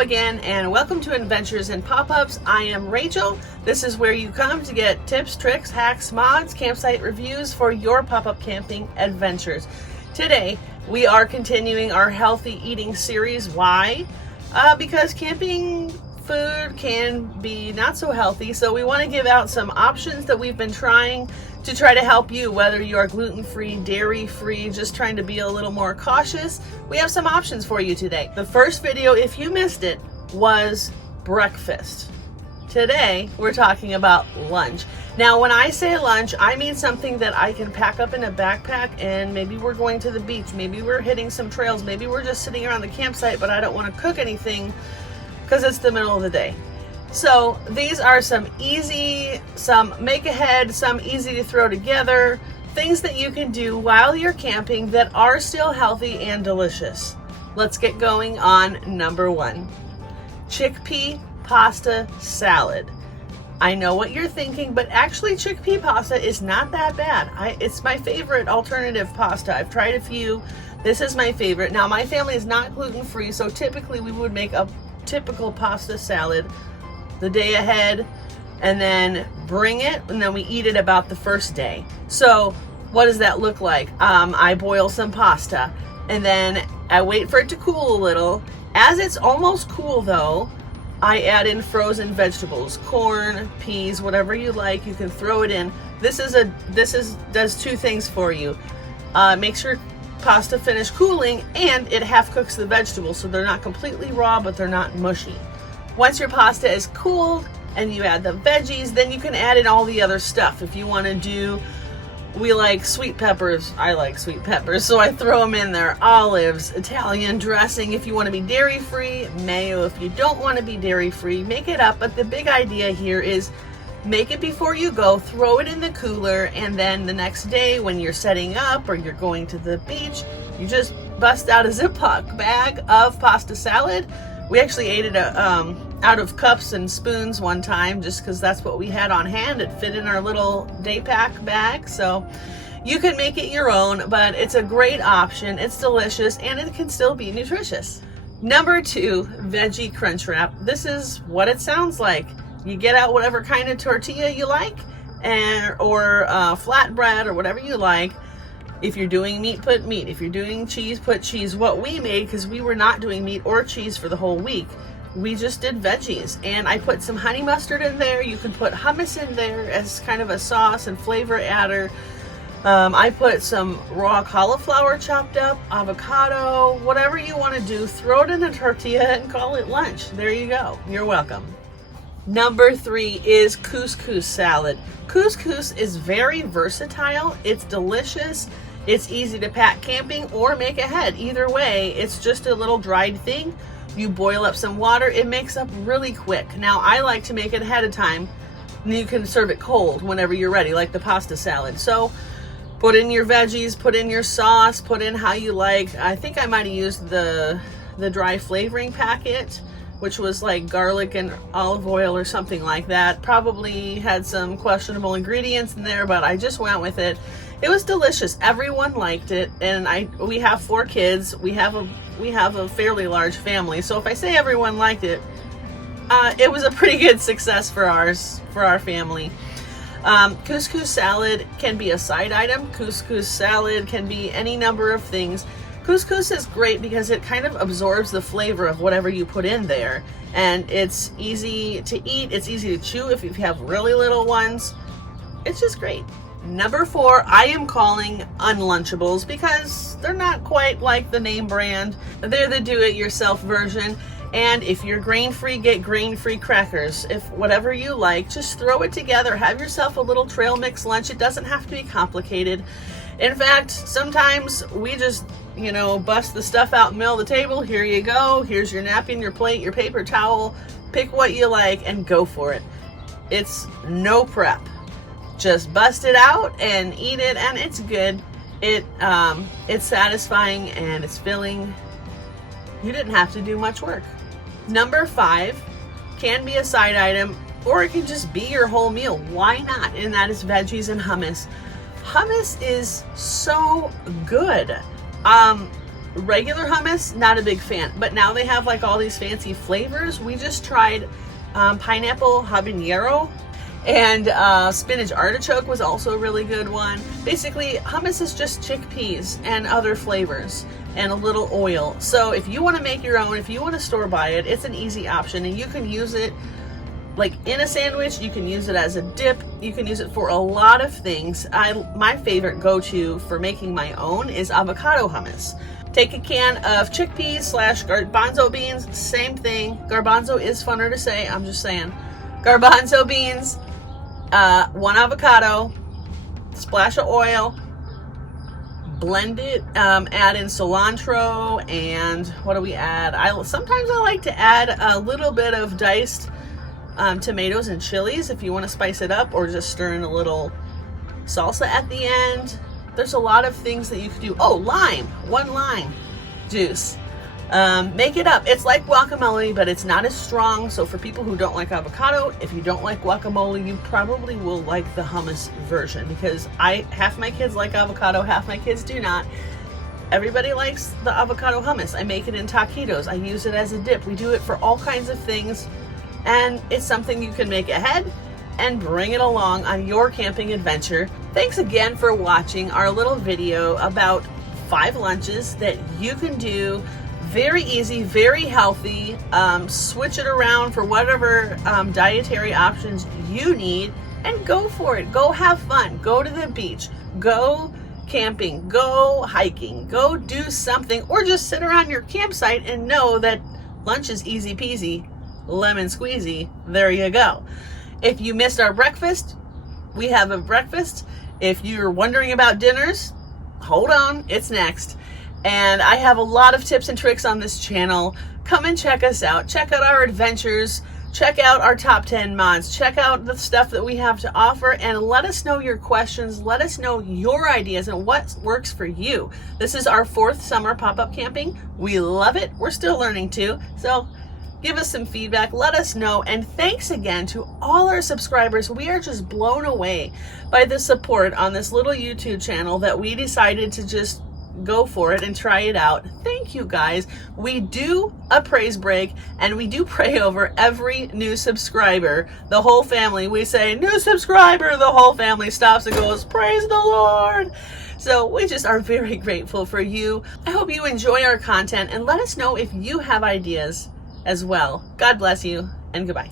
Hello again, and welcome to Adventures and Pop-Ups. I am Rachel. This is where you come to get tips, tricks, hacks, mods, campsite reviews for your pop-up camping adventures. Today, we are continuing our healthy eating series. Why? Because camping food can be not so healthy, so we want to give out some options that we've been trying to try to help you, whether you are gluten-free, dairy-free, just trying to be a little more cautious. We have some options for you today. The first video, if you missed it, was breakfast. Today, we're talking about lunch. Now, when I say lunch, I mean something that I can pack up in a backpack, and maybe we're going to the beach, maybe we're hitting some trails, maybe we're just sitting around the campsite, but I don't want to cook anything because it's the middle of the day. So these are some easy, some make ahead, some easy to throw together, things that you can do while you're camping that are still healthy and delicious. Let's get going on number one. Chickpea pasta salad. I know what you're thinking, but actually chickpea pasta is not that bad. It's my favorite alternative pasta. I've tried a few. This is my favorite. Now, my family is not gluten-free, so typically we would make a typical pasta salad the day ahead and then bring it, and then we eat it about the first day. So what does that look like? I boil some pasta and then I wait for it to cool a little. As it's almost cool though, I add in frozen vegetables, corn, peas, whatever you like. You can throw it in. This does two things for you. Makes your pasta finish cooling, and it half cooks the vegetables so they're not completely raw, but they're not mushy. Once your pasta is cooled and you add the veggies, then you can add in all the other stuff. If you want to do, we like sweet peppers. I like sweet peppers, so I throw them in there. Olives, Italian dressing if you want to be dairy-free, mayo if you don't want to be dairy-free. Make it up, but the big idea here is make it before you go, throw it in the cooler, and then the next day when you're setting up or you're going to the beach, you just bust out a Ziploc bag of pasta salad. We actually ate it out of cups and spoons one time just because that's what we had on hand. It fit in our little day pack bag, so you can make it your own, but it's a great option. It's delicious and it can still be nutritious. Number two, veggie crunch wrap. This is what it sounds like. You get out whatever kind of tortilla you like, or flatbread or whatever you like. If you're doing meat, put meat. If you're doing cheese, put cheese. What we made, because we were not doing meat or cheese for the whole week, we just did veggies. And I put some honey mustard in there. You can put hummus in there as kind of a sauce and flavor adder. I put some raw cauliflower chopped up, avocado, whatever you want to do. Throw it in a tortilla and call it lunch. There you go. You're welcome. Number three is couscous salad. Couscous is very versatile. It's delicious. It's easy to pack camping or make ahead. Either way, it's just a little dried thing. You boil up some water. It makes up really quick. Now, I like to make it ahead of time, and you can serve it cold whenever you're ready, like the pasta salad. So put in your veggies, put in your sauce, put in how you like. I think I might have used the dry flavoring packet, which was like garlic and olive oil or something like that. Probably had some questionable ingredients in there, but I just went with it. It was delicious. Everyone liked it, and we have 4 kids. We have a fairly large family, so if I say everyone liked it, it was a pretty good success for our family. Couscous salad can be a side item. Couscous salad can be any number of things. Couscous is great because it kind of absorbs the flavor of whatever you put in there, and it's easy to eat. It's easy to chew if you have really little ones. It's just great. Number 4, I am calling Unlunchables because they're not quite like the name brand. They're the do-it-yourself version. And if you're grain-free, get grain-free crackers. If whatever you like, just throw it together. Have yourself a little trail mix lunch. It doesn't have to be complicated. In fact, sometimes we just, bust the stuff out in the middle of the table. Here you go. Here's your napkin, your plate, your paper towel. Pick what you like and go for it. It's no prep. Just bust it out and eat it, and it's good. It's satisfying and it's filling. You didn't have to do much work. Number 5 can be a side item, or it can just be your whole meal. Why not? And that is veggies and hummus. Hummus is so good. Regular hummus, not a big fan, but now they have like all these fancy flavors. We just tried pineapple habanero, and spinach artichoke was also a really good one. Basically, hummus is just chickpeas and other flavors and a little oil. So if you want to make your own, if you want to store buy it, it's an easy option, and you can use it like in a sandwich, you can use it as a dip, you can use it for a lot of things. My favorite go-to for making my own is avocado hummus. Take a can of chickpeas / garbanzo beans, same thing. Garbanzo is funner to say, I'm just saying. Garbanzo beans, 1 avocado, splash of oil, blend it, add in cilantro, and what do we add? Sometimes I like to add a little bit of diced tomatoes and chilies if you want to spice it up, or just stir in a little salsa at the end. There's a lot of things that you could do. Oh, lime, 1 lime juice. Make it up. It's like guacamole, but it's not as strong. So for people who don't like avocado, if you don't like guacamole, you probably will like the hummus version, because half my kids like avocado, half my kids do not. Everybody likes the avocado hummus. I make it in taquitos. I use it as a dip. We do it for all kinds of things, and it's something you can make ahead and bring it along on your camping adventure. Thanks again for watching our little video about 5 lunches that you can do. Very easy, very healthy. Switch it around for whatever dietary options you need, and go for it. Go have fun. Go to the beach. Go camping. Go hiking. Go do something, or just sit around your campsite and know that lunch is easy peasy, lemon squeezy. There you go. If you missed our breakfast, we have a breakfast. If you're wondering about dinners, hold on, it's next. And I have a lot of tips and tricks on this channel. Come and check us out. Check out our adventures. Check out our top 10 mods. Check out the stuff that we have to offer, and let us know your questions. Let us know your ideas and what works for you. This is our 4th summer pop-up camping. We love it. We're still learning too. So give us some feedback, let us know, and thanks again to all our subscribers. We are just blown away by the support on this little YouTube channel that we decided to just go for it and try it out. Thank you guys. We do a praise break, and we do pray over every new subscriber. The whole family, we say, new subscriber, the whole family stops and goes, praise the Lord. So we just are very grateful for you. I hope you enjoy our content, and let us know if you have ideas as well. God bless you, and goodbye.